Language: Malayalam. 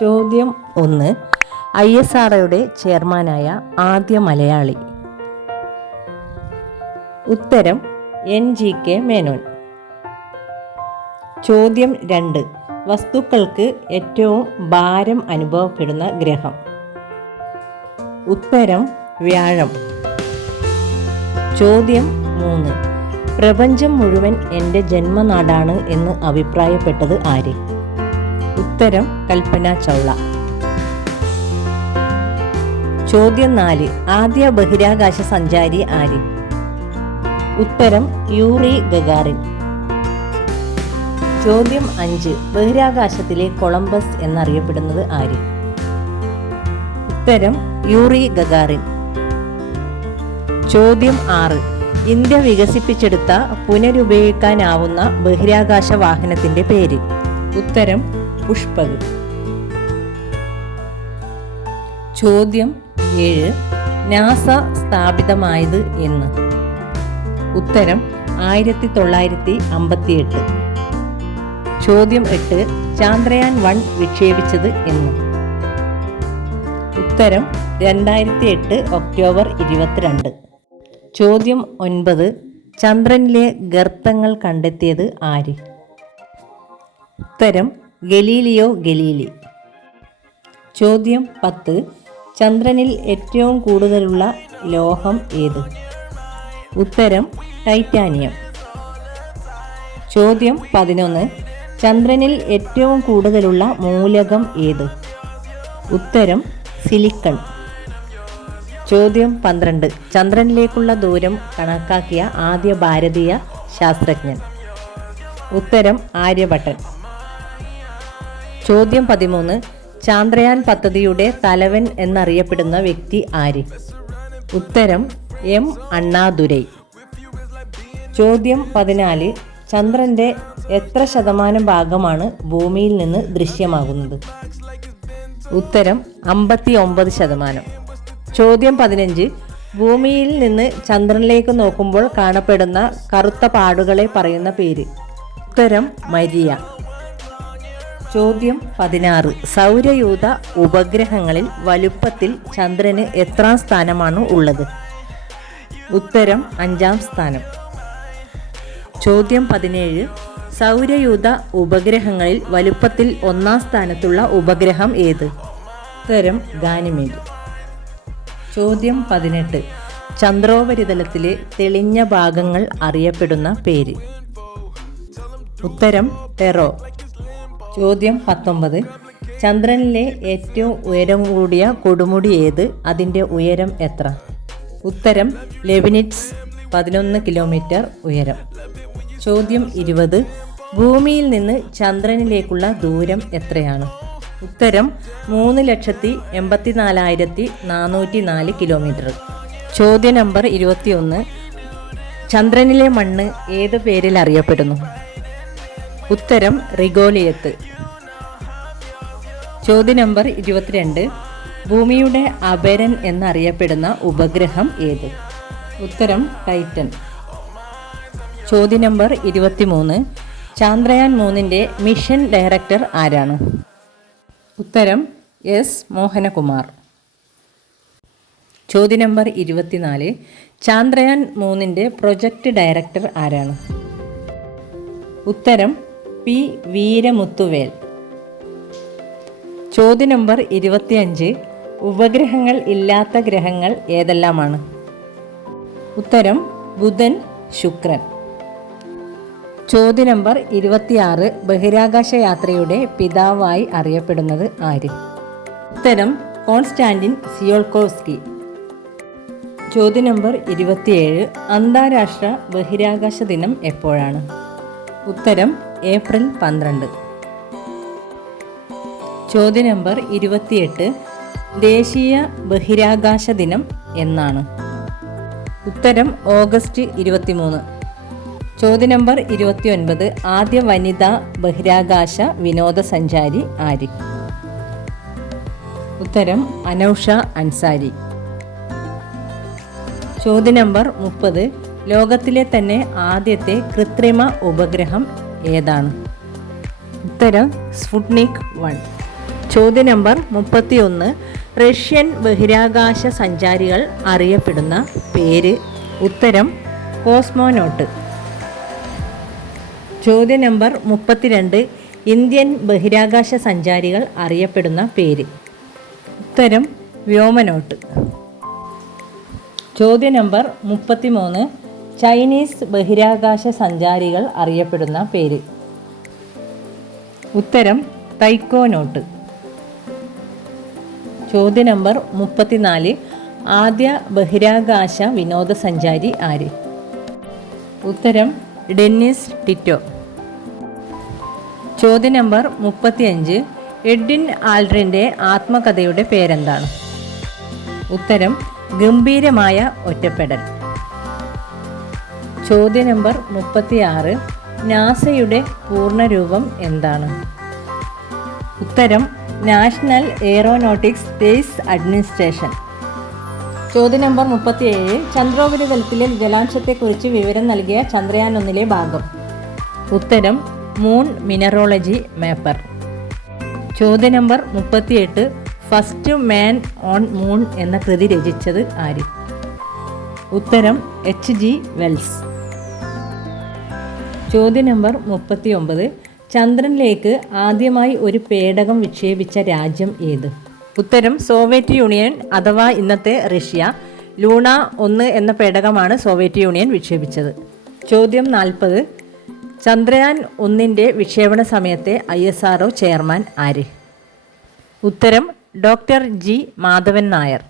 ചോദ്യം 1. ISROയുടെ ചെയർമാനായ ആദ്യ മലയാളി. ഉത്തരം NGK മേനോൻ. ചോദ്യം 2. വസ്തുക്കൾക്ക് ഏറ്റവും ഭാരം അനുഭവപ്പെടുന്ന ഗ്രഹം. ഉത്തരം വ്യാഴം. ചോദ്യം 3. പ്രപഞ്ചം മുഴുവൻ എൻ്റെ ജന്മനാടാണ് എന്ന് അഭിപ്രായപ്പെട്ടത് ആര്? ഉത്തരം കൽപ്പന ചൗള. ചോദ്യം 4. ആദ്യ ബഹിരാകാശ സഞ്ചാരി ആര്? ഉത്തരം യൂറി ഗഗാറിൻ. ചോദ്യം 5. ബഹിരാകാശത്തിലെ കൊളംബസ് എന്നറിയപ്പെടുന്നത് ആര്? ഉത്തരം യൂറി ഗഗാറിൻ. ചോദ്യം 6. ഇന്ത്യ വികസിപ്പിച്ചെടുത്ത പുനരുപയോഗിക്കാനാവുന്ന ബഹിരാകാശ വാഹനത്തിന്റെ പേര്? ഉത്തരം പുഷ്പക്. ചോദ്യം 7. നാസ സ്ഥാപിതമായത് എന്ന്? ഉത്തരം 1958. ചോദ്യം 8. ചന്ദ്രയാൻ 1 വിക്ഷേപിച്ചത് എന്ന്? ഉത്തരം 2008 ഒക്ടോബർ 22. ചോദ്യം 9. ചന്ദ്രനിലെ ഗർത്തങ്ങൾ കണ്ടെത്തിയത് ആര്? ഉത്തരം ഗലീലിയോ ഗലീലി. ചോദ്യം 10. ചന്ദ്രനിൽ ഏറ്റവും കൂടുതലുള്ള ലോഹം ഏത്? ഉത്തരം ടൈറ്റാനിയം. ചോദ്യം 11. ചന്ദ്രനിൽ ഏറ്റവും കൂടുതലുള്ള മൂലകം ഏത്? ഉത്തരം സിലിക്കൺ. ചോദ്യം 12. ചന്ദ്രനിലേക്കുള്ള ദൂരം കണക്കാക്കിയ ആദ്യ ഭാരതീയ ശാസ്ത്രജ്ഞൻ? ഉത്തരം ആര്യഭട്ടൻ. ചോദ്യം 13. ചന്ദ്രയാൻ പദ്ധതിയുടെ തലവൻ എന്നറിയപ്പെടുന്ന വ്യക്തി ആര്? ഉത്തരം M. അണ്ണാദുരൈ. ചോദ്യം 14. ചന്ദ്രന്റെ എത്ര ശതമാനം ഭാഗമാണ് ഭൂമിയിൽ നിന്ന് ദൃശ്യമാകുന്നത്? ഉത്തരം 59%. ചോദ്യം 15. ഭൂമിയിൽ നിന്ന് ചന്ദ്രനിലേക്ക് നോക്കുമ്പോൾ കാണപ്പെടുന്ന കറുത്ത പാടുകളെ പറയുന്ന പേര്? ഉത്തരം മരിയ. ചോദ്യം 16. സൗരയൂഥ ഉപഗ്രഹങ്ങളിൽ വലുപ്പത്തിൽ ചന്ദ്രന് എത്രാം സ്ഥാനമാണ് ഉള്ളത്? ഉത്തരം 5-ാം സ്ഥാനം. ചോദ്യം 17. സൗരയൂഥ ഉപഗ്രഹങ്ങളിൽ വലുപ്പത്തിൽ 1-ാം സ്ഥാനത്തുള്ള ഉപഗ്രഹം ഏത്? ഉത്തരം ഗാനിമേഡ്. ചോദ്യം 18. ചന്ദ്രോപരിതലത്തിലെ തെളിഞ്ഞ ഭാഗങ്ങൾ അറിയപ്പെടുന്ന പേര്? ഉത്തരം ടെറോ. ചോദ്യം 19. ചന്ദ്രനിലെ ഏറ്റവും ഉയരം കൂടിയ കൊടുമുടി ഏത്? അതിൻ്റെ ഉയരം എത്ര? ഉത്തരം ലെബനിറ്റ്സ്, 11 കിലോമീറ്റർ ഉയരം. ചോദ്യം 20. ഭൂമിയിൽ നിന്ന് ചന്ദ്രനിലേക്കുള്ള ദൂരം എത്രയാണ്? ഉത്തരം 3,84,404 കിലോമീറ്റർ. ചോദ്യ നമ്പർ 21. ചന്ദ്രനിലെ മണ്ണ് ഏത് പേരിൽ അറിയപ്പെടുന്നു? ഉത്തരം റിഗോലിയത്ത്. ചോദ്യ നമ്പർ 22. ഭൂമിയുടെ അപരൻ എന്നറിയപ്പെടുന്ന ഉപഗ്രഹം ഏത്? ഉത്തരം ടൈറ്റൻ. ചോദ്യ നമ്പർ 23. ചന്ദ്രയാൻ 3ന്റെ മിഷൻ ഡയറക്ടർ ആരാണ്? ഉത്തരം S. മോഹനകുമാർ. ചോദ്യ നമ്പർ 24. ചന്ദ്രയാൻ 3ന്റെ പ്രൊജക്ട് ഡയറക്ടർ ആരാണ്? ഉത്തരം P. വീരമുത്തുവേൽ. ചോദ്യ നമ്പർ 25. ഉപഗ്രഹങ്ങൾ ഇല്ലാത്ത ഗ്രഹങ്ങൾ ഏതെല്ലാമാണ്? ഉത്തരം ബുധൻ, ശുക്രൻ. ചോദ്യ നമ്പർ 26. ബഹിരാകാശ യാത്രയുടെ പിതാവായി അറിയപ്പെടുന്നത് ആര്? ഉത്തരം കോൺസ്റ്റാന്റിൻ സിയോൾക്കോവ്സ്കി. ചോദ്യ നമ്പർ 27. അന്താരാഷ്ട്ര ബഹിരാകാശ ദിനം എപ്പോഴാണ്? ഉത്തരം ഏപ്രിൽ 12. ചോദ്യ നമ്പർ 28. ദേശീയ ബഹിരാകാശ ദിനം എന്നാണ്? ഉത്തരം ഓഗസ്റ്റ് 23. ചോദ്യ നമ്പർ 29. ആദ്യ വനിതാ ബഹിരാകാശ വിനോദസഞ്ചാരി ആര്? ഉത്തരം അനൗഷ അൻസാരി. ചോദ്യ നമ്പർ 30. ലോകത്തിലെ തന്നെ ആദ്യത്തെ കൃത്രിമ ഉപഗ്രഹം ഏതാണ്? ഉത്തരം സ്പുട്നിക് 1. ചോദ്യം നമ്പർ 31. റഷ്യൻ ബഹിരാകാശ സഞ്ചാരികൾ അറിയപ്പെടുന്ന പേര്. ഉത്തരം കോസ്മോനോട്ട്. ചോദ്യം നമ്പർ 32. ഇന്ത്യൻ ബഹിരാകാശ സഞ്ചാരികൾ അറിയപ്പെടുന്ന പേര്. ഉത്തരം വ്യോമനോട്ട്. ചോദ്യം നമ്പർ 33. ചൈനീസ് ബഹിരാകാശ സഞ്ചാരികൾ അറിയപ്പെടുന്ന പേര്. ഉത്തരം തൈക്കോനോട്ട്. ചോദ്യം നമ്പർ 34. ആദ്യ ബഹിരാകാശ വിനോദസഞ്ചാരി ആര്? ഉത്തരം ഡെന്നിസ് ടിറ്റോ. ചോദ്യം നമ്പർ 35. എഡ്വിൻ ആൽഡ്രിൻ്റെ ആത്മകഥയുടെ പേരെന്താണ്? ഉത്തരം ഗംഭീരമായ ഒറ്റപ്പെടൽ. ചോദ്യം നമ്പർ 36. നാസയുടെ പൂർണ്ണരൂപം എന്താണ്? ഉത്തരം നാഷണൽ എയറോനോട്ടിക്സ് സ്പേസ് അഡ്മിനിസ്ട്രേഷൻ. ചോദ്യം നമ്പർ 37. ചന്ദ്രോപരിതലത്തിലെ ജലാംശത്തെക്കുറിച്ച് വിവരം നൽകിയ ചന്ദ്രയാൻ 1 ഭാഗം. ഉത്തരം മൂൺ മിനറോളജി മാപ്പർ. ചോദ്യം number 38. First man on moon എന്ന കൃതി രചിച്ചത് ആര്? ഉത്തരം H.G. വെൽസ്. ചോദ്യം നമ്പർ 39. ചന്ദ്രനിലേക്ക് ആദ്യമായി ഒരു പേടകം വിക്ഷേപിച്ച രാജ്യം ഏത്? ഉത്തരം സോവിയറ്റ് യൂണിയൻ അഥവാ ഇന്നത്തെ റഷ്യ. ലൂണ 1 എന്ന പേടകമാണ് സോവിയറ്റ് യൂണിയൻ വിക്ഷേപിച്ചത്. ചോദ്യം 40. ചന്ദ്രയാൻ 1 വിക്ഷേപണ സമയത്തെ ISRO ചെയർമാൻ ആര്? ഉത്തരം ഡോക്ടർ G. മാധവൻ നായർ.